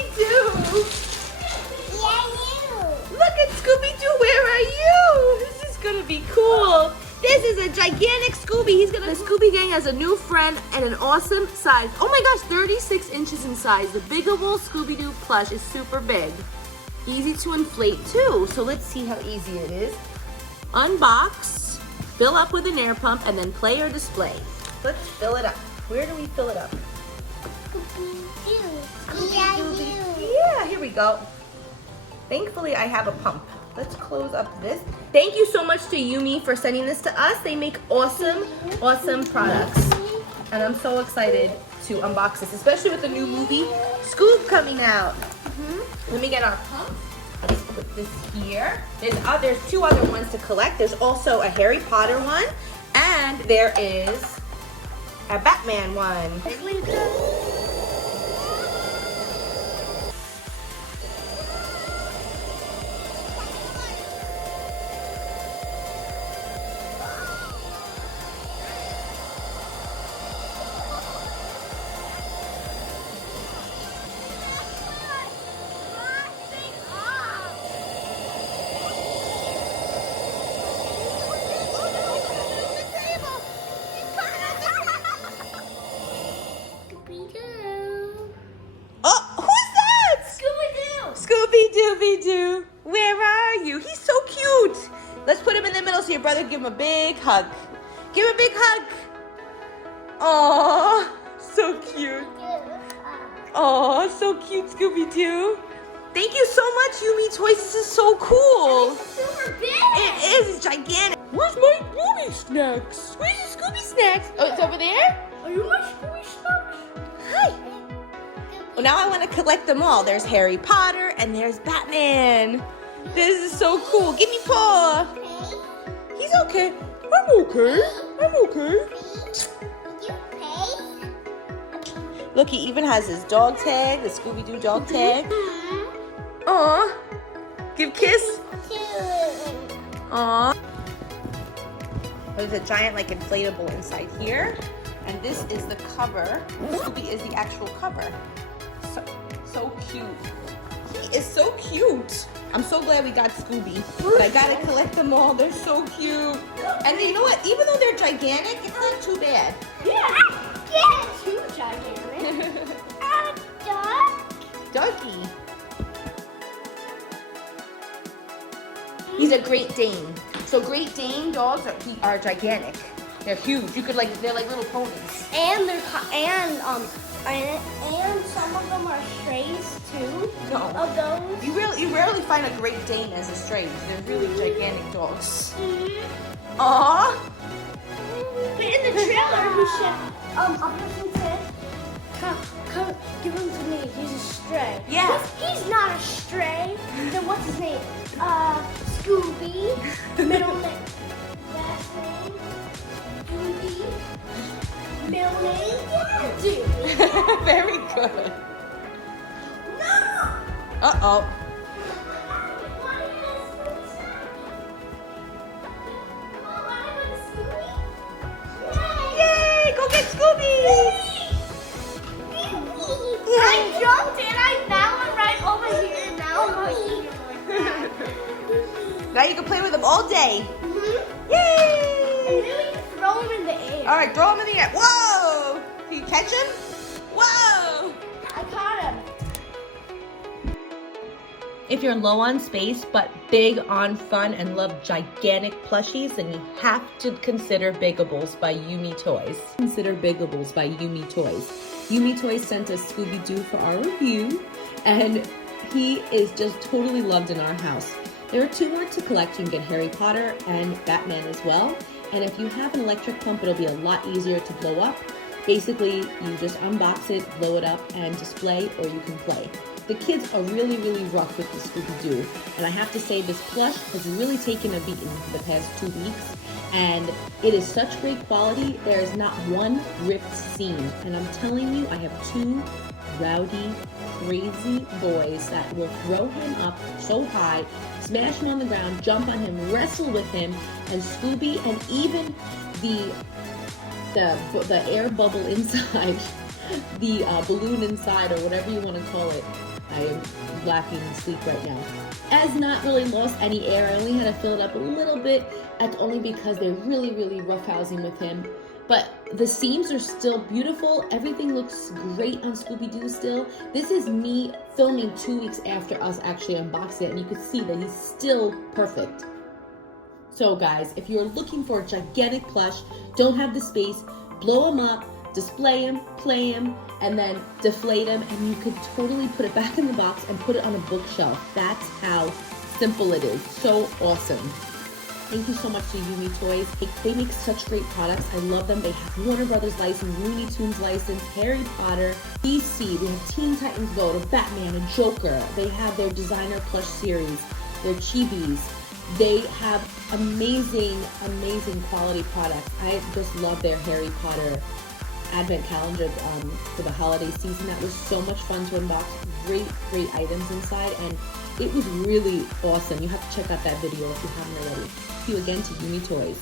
Scooby-Doo! Yeah, you. Look at Scooby-Doo, where are you? This is gonna be cool. This is a gigantic Scooby. The Scooby Gang has a new friend and an awesome size. Oh my gosh, 36 inches in size. The Biggables Scooby-Doo plush is super big. Easy to inflate too. So let's see how easy it is. Unbox, fill up with an air pump, and then play or display. Let's fill it up. Where do we fill it up? Yeah, you. Yeah, here we go. Thankfully, I have a pump. Let's close up this. Thank you so much to YuMe for sending this to us. They make awesome, awesome products. And I'm so excited to unbox this, especially with the new movie, Scoob, coming out. Let me get our pump. Let's put this here. There's two other ones to collect. There's also a Harry Potter one, and there is a Batman one. Scooby-Dooby-Doo, where are you? He's so cute. Let's put him in the middle so your brother give him a big hug. Give him a big hug. Aww, so cute. Aww, so cute, Scooby-Doo. Thank you so much, YuMe Toys. This is so cool. It's super big. It is. It's gigantic. Where's my Scooby snacks? Where's the Scooby snacks? Oh, it's over there? Are you my Scooby snacks? Hi. Well, now I want to collect them all. There's Harry Potter and there's Batman. This is so cool. Give me paw. He's okay. I'm okay. I'm okay. You pay? Look, he even has his dog tag, the Scooby-Doo dog tag. Aw. Give kiss. Aw. There's a giant, like, inflatable inside here. And this is the cover. Scooby is the actual cover. So cute. He is so cute. I'm so glad we got Scooby. But I gotta collect them all. They're so cute. And you know what? Even though they're gigantic, it's not too bad. Yeah. Yeah. Too gigantic. Dog. Doggy. He's a Great Dane. So Great Dane dogs are gigantic. They're huge. They're like little ponies. And and some of them are strays too. No. Of those. You rarely find a Great Dane as a stray. They're really gigantic dogs. Aww. But in the trailer, we should, a person said, come, give him to me. He's a stray. Yeah. He's not a stray. Then what's his name? Scooby. Middle name. Last name. Scooby. Middle name. Dude. Very good. No. Uh-oh. Yay! Go get Scooby! I jumped and now I'm right over here. Now I'm right here. Now you can play with them all day. And Yay! then we can throw him in the air. All right, throw him in the air. Whoa! Can you catch him? Whoa! I caught him. If you're low on space but big on fun and love gigantic plushies, then you have to consider Biggables by YuMe Toys. Consider Biggables by YuMe Toys. YuMe Toys sent us Scooby-Doo for our review, and he is just totally loved in our house. There are two more to collect. You can get Harry Potter and Batman as well. And if you have an electric pump, it'll be a lot easier to blow up. Basically, you just unbox it, blow it up, and display, or you can play. The kids are really, really rough with the Scooby-Doo. And I have to say, this plush has really taken a beating for the past 2 weeks. And it is such great quality. There is not one ripped seam. And I'm telling you, I have 2 rowdy, crazy boys that will throw him up so high, smash him on the ground, jump on him, wrestle with him, and Scooby, and even the air bubble inside the balloon inside, or whatever you want to call it. I am laughing in sleep right now. Has not really lost any air. I only had to fill it up a little bit. That's only because they're really, really roughhousing with him. But the seams are still beautiful. Everything looks great on Scooby-Doo still. This is me filming 2 weeks after us actually unboxing it, and you can see that he's still perfect. So guys, if you're looking for a gigantic plush, don't have the space, blow him up, display him, play him, and then deflate him, and you could totally put it back in the box and put it on a bookshelf. That's how simple it is. So awesome. Thank you so much to YuMe Toys. They make such great products. I love them. They have Warner Brothers license, Looney Tunes license, Harry Potter, DC. They have Teen Titans Go, to Batman, and Joker. They have their designer plush series, their chibis. They have amazing, amazing quality products. I just love their Harry Potter advent calendar for the holiday season. That was so much fun to unbox. Great, great items inside, and it was really awesome. You have to check out that video if you haven't already. Thank you again to YuMe Toys.